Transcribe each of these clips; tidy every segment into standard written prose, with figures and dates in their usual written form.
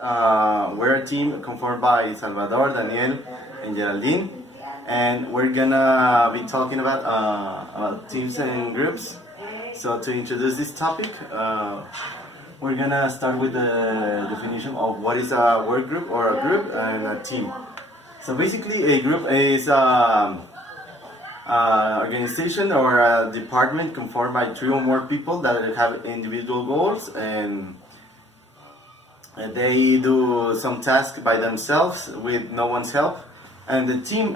We're a team conformed by Salvador, Daniel, and Geraldine, and we're gonna be talking about teams and groups. So to introduce this topic, we're gonna start with the definition of what is a work group or a group and a team. So basically, a group is an organization or a department conformed by three or more people that have individual goals and they do some tasks by themselves with no one's help, and the team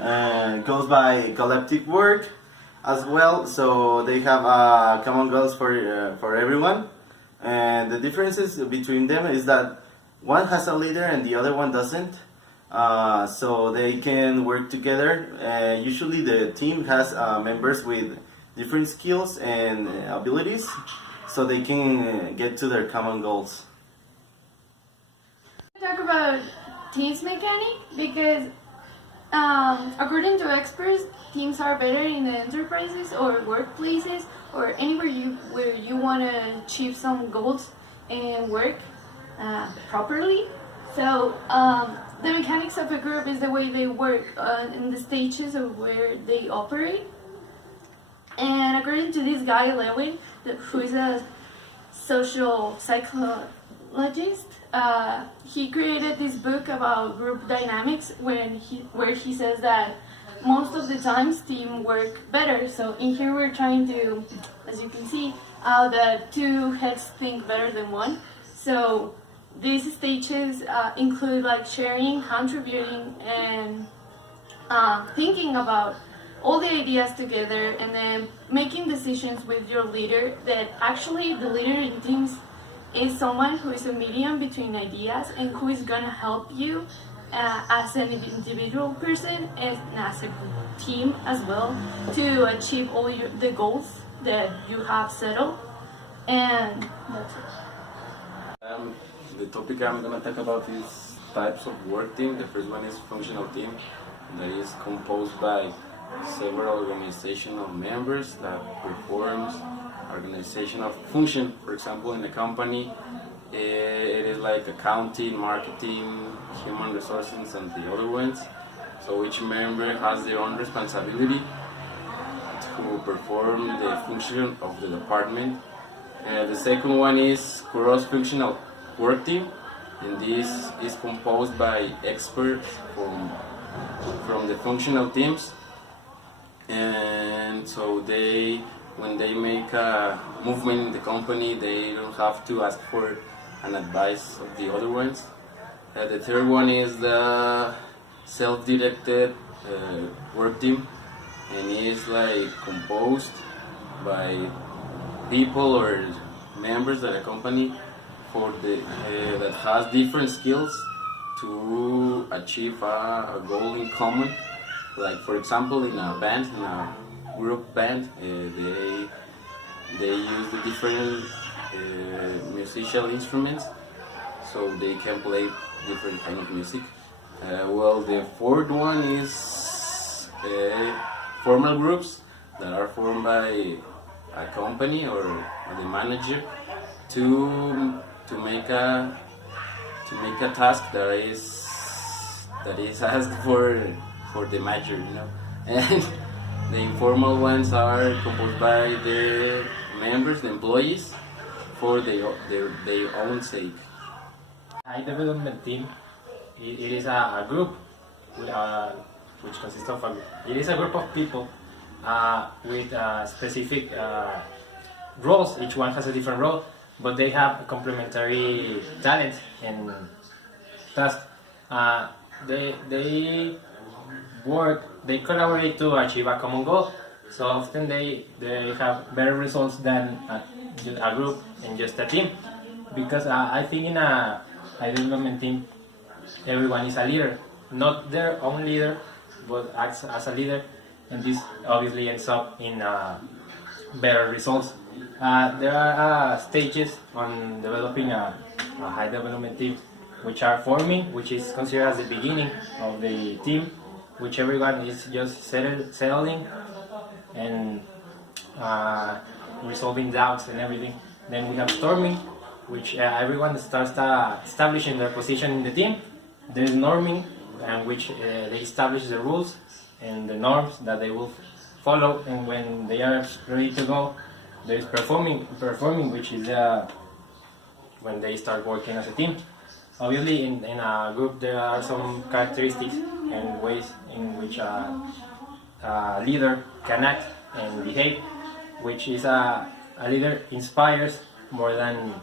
goes by collective work as well. So they have common goals for everyone, and the differences between them is that one has a leader and the other one doesn't. So they can work together. Usually, the team has members with different skills and abilities, so they can get to their common goals. Talk about teams mechanic because according to experts, teams are better in the enterprises or workplaces or anywhere where you want to achieve some goals and work properly. So the mechanics of a group is the way they work in the stages of where they operate. And according to this guy Lewin, who is a social psychologist, he created this book about group dynamics where he says that most of the times team work better. So in here we're trying to, as you can see, that two heads think better than one. So these stages include like sharing, contributing, and thinking about all the ideas together, and then making decisions with your leader. That actually the leader in teams is someone who is a medium between ideas and who is gonna help you as an individual person and as a team as well to achieve all the goals that you have settled. And that's it. The topic I'm going to talk about is types of work team. The first one is functional team, that is composed by several organizational members that performs organizational function. For example, in a company, it is like accounting, marketing, human resources, and the other ones. So each member has their own responsibility to perform the function of the department. The second one is cross-functional work team, and this is composed by experts from the functional teams, and so when they make a movement in the company, they don't have to ask for an advice of the other ones. The third one is the self-directed work team, and is like composed by people or members of the company that has different skills to achieve a goal in common. Like for example, in a band, in a group band, they use the different musical instruments, so they can play different kind of music. Well, the fourth one is formal groups that are formed by a company or the manager to make a task that is asked for the manager, you know. And the informal ones are composed by the members, the employees, for their own sake. High development team, it is a group which consists of it is a group of people with specific roles. Each one has a different role, but they have complementary talent and tasks. They collaborate to achieve a common goal. So often they have better results than a group and just a team, because I think in a high development team, everyone is a leader, not their own leader, but acts as a leader, and this obviously ends up in better results. There are stages on developing a high development team, which are forming, which is considered as the beginning of the team, which everyone is just settling and resolving doubts and everything. Then we have storming, which everyone starts establishing their position in the team. There is norming, and which they establish the rules and the norms that they will follow, and when they are ready to go, there is performing, which is when they start working as a team. Obviously, in a group there are some characteristics and ways in which a leader can act and behave, which is a leader inspires more than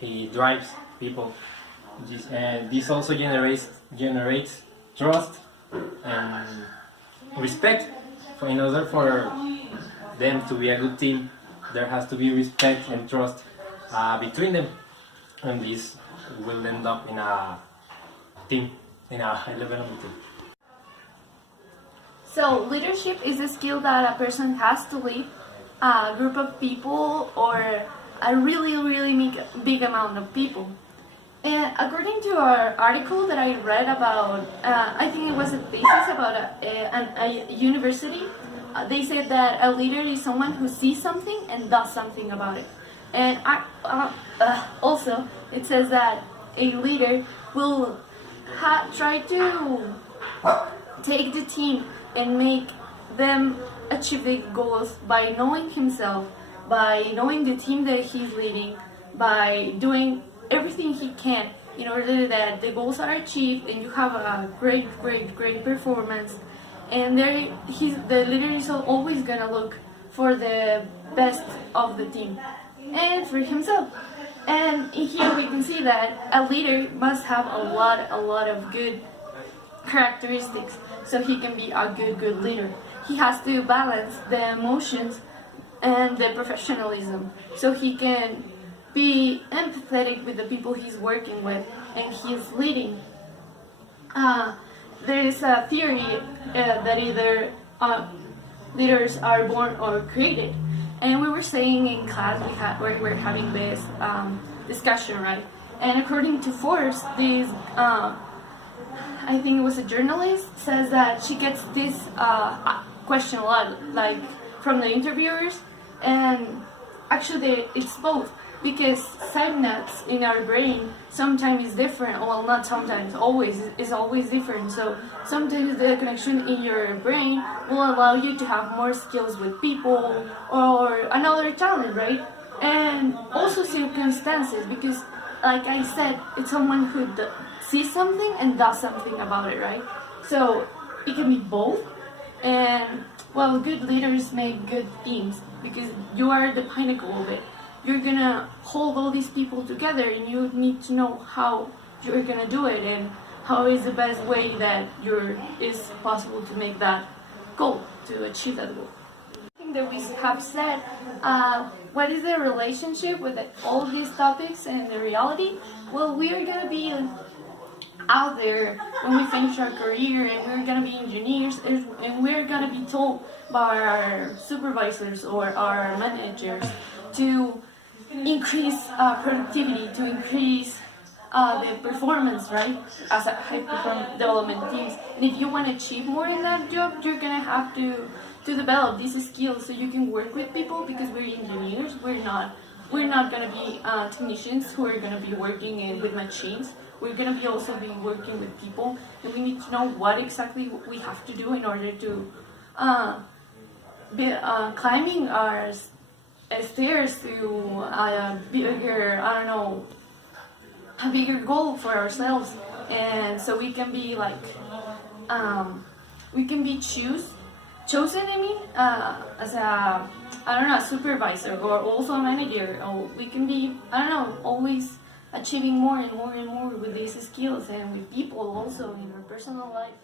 he drives people. This also generates trust and respect. In order for them to be a good team, there has to be respect and trust between them, and this will end up in a team, in a high level of team. So leadership is a skill that a person has to lead a group of people or a really big amount of people. And according to our article that I read about, I think it was a thesis about a university, they said that a leader is someone who sees something and does something about it. And also, it says that a leader will try to take the team and make them achieve their goals by knowing himself, by knowing the team that he's leading, by doing everything he can in order that the goals are achieved and you have a great performance. And the leader is always gonna look for the best of the team and for himself. And in here we can see that a leader must have a lot of good characteristics so he can be a good leader. He has to balance the emotions and the professionalism so he can be empathetic with the people he's working with and he's leading. There is a theory that either leaders are born or created. And we were saying in class, we were having this discussion, right? And according to Forbes, this, I think it was a journalist, says that she gets this question a lot, like from the interviewers, and actually it's both. Because synapse in our brain sometimes is different, well not sometimes, always, is always different. So sometimes the connection in your brain will allow you to have more skills with people or another talent, right? And also circumstances, because like I said, it's someone who sees something and does something about it, right? So it can be both. And well, good leaders make good teams because you are the pinnacle of it. You're gonna hold all these people together and you need to know how you're gonna do it and how is the best way that is possible to make that goal, to achieve that goal. I think that we have said what is the relationship with all these topics and the reality. Well, we are gonna be out there when we finish our career and we're gonna be engineers and we're gonna be told by our supervisors or our managers to increase productivity, to increase the performance, right, as a high-performance development teams. And if you want to achieve more in that job, you're gonna have to develop these skills so you can work with people, because we're engineers. We're not gonna be technicians who are gonna be working with machines. We're gonna be also be working with people, and we need to know what exactly we have to do in order to be climbing our stairs to a bigger, a bigger goal for ourselves. And so we can be like, we can be chosen, as a supervisor or also a manager, or we can be, always achieving more and more with these skills and with people also in our personal life.